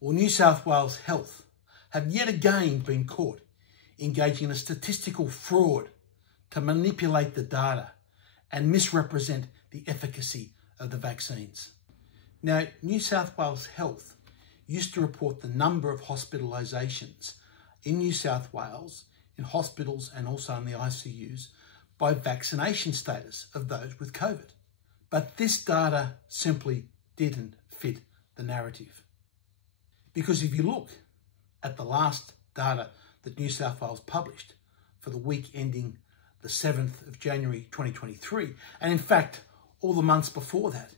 Well, New South Wales Health have yet again been caught engaging in a statistical fraud to manipulate the data and misrepresent the efficacy of the vaccines. Now, New South Wales Health used to report the number of hospitalisations in New South Wales, in hospitals and also in the ICUs, by vaccination status of those with COVID. But this data simply didn't fit the narrative. Because if you look at the last data that New South Wales published for the week ending the 7th of January 2023, and in fact, all the months before that,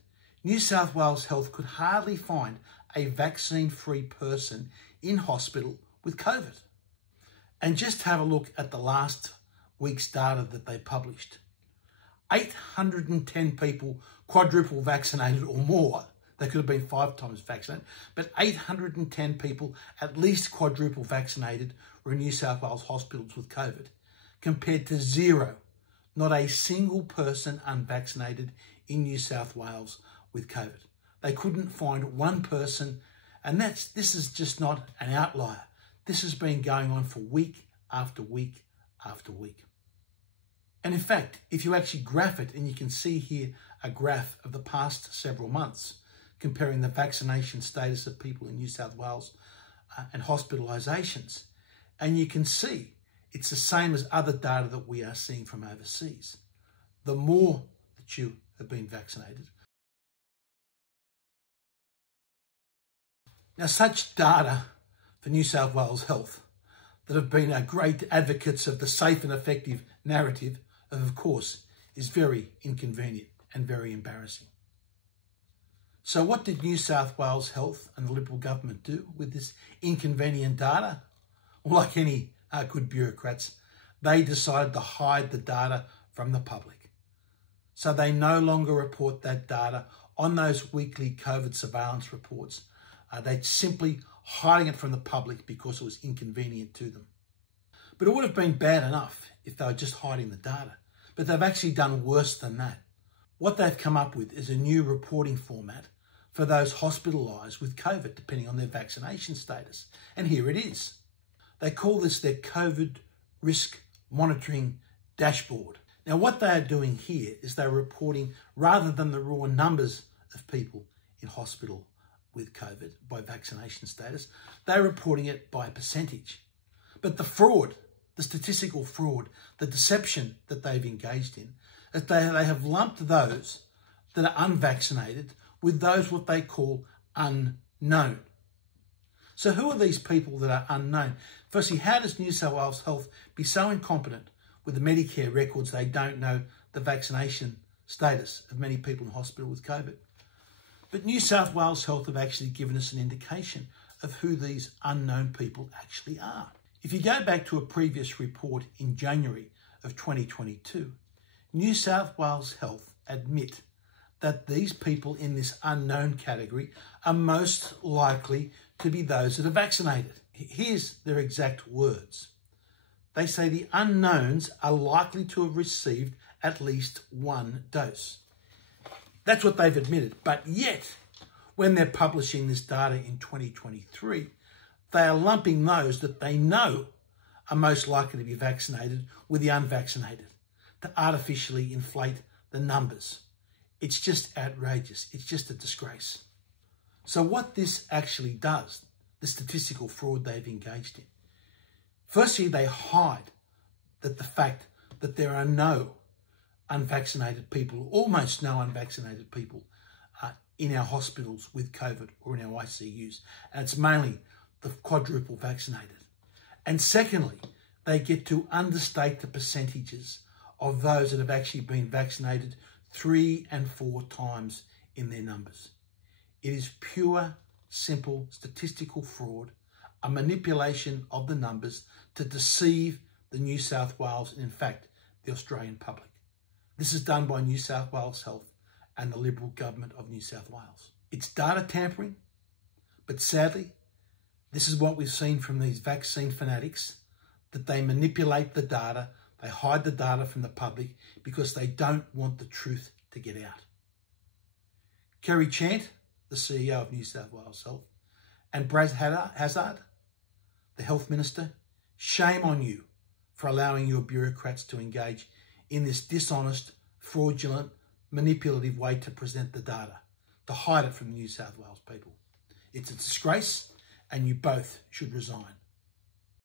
New South Wales Health could hardly find a vaccine-free person in hospital with COVID. And just have a look at the last week's data that they published. 810 people quadruple vaccinated or more. They could have been 5 times vaccinated, but 810 people at least quadruple vaccinated were in New South Wales hospitals with COVID, compared to 0, not a single person unvaccinated in New South Wales with COVID. They couldn't find one person, and this is just not an outlier. This has been going on for week after week after week. And in fact, if you actually graph it, and you can see here a graph of the past several months, comparing the vaccination status of people in New South Wales and hospitalisations, and you can see it's the same as other data that we are seeing from overseas. The more that you have been vaccinated. Now, such data for New South Wales Health that have been great advocates of the safe and effective narrative, of course, is very inconvenient and very embarrassing. So what did New South Wales Health and the Liberal government do with this inconvenient data? Well, like any good bureaucrats, they decided to hide the data from the public. So they no longer report that data on those weekly COVID surveillance reports. They're simply hiding it from the public because it was inconvenient to them. But it would have been bad enough if they were just hiding the data. But they've actually done worse than that. What they've come up with is a new reporting format for those hospitalised with COVID, depending on their vaccination status. And here it is. They call this their COVID risk monitoring dashboard. Now, what they are doing here is they're reporting, rather than the raw numbers of people in hospital with COVID by vaccination status, they're reporting it by percentage. But the fraud, the statistical fraud, the deception that they've engaged in, is they have lumped those that are unvaccinated with those what they call unknown. So who are these people that are unknown? Firstly, how does New South Wales Health be so incompetent with the Medicare records they don't know the vaccination status of many people in hospital with COVID? But New South Wales Health have actually given us an indication of who these unknown people actually are. If you go back to a previous report in January of 2022, New South Wales Health admit that these people in this unknown category are most likely to be those that are vaccinated. Here's their exact words. They say the unknowns are likely to have received at least 1 dose. That's what they've admitted. But yet, when they're publishing this data in 2023, they are lumping those that they know are most likely to be vaccinated with the unvaccinated to artificially inflate the numbers. It's just outrageous. It's just a disgrace. So what this actually does, the statistical fraud they've engaged in, firstly, they hide that the fact that there are no unvaccinated people, almost no unvaccinated people in our hospitals with COVID or in our ICUs. And it's mainly the quadruple vaccinated. And secondly, they get to understate the percentages of those that have actually been vaccinated 3 and 4 times in their numbers. It is pure, simple statistical fraud, a manipulation of the numbers to deceive the New South Wales and, in fact, the Australian public. This is done by New South Wales Health and the Liberal government of New South Wales. It's data tampering, but sadly, this is what we've seen from these vaccine fanatics, that they manipulate the data, they hide the data from the public because they don't want the truth to get out. Kerry Chant, the CEO of New South Wales Health, And Brad Hazard, the health minister, shame on you for allowing your bureaucrats to engage in this dishonest, fraudulent, manipulative way to present the data, to hide it from the New South Wales people. It's a disgrace, and you both should resign.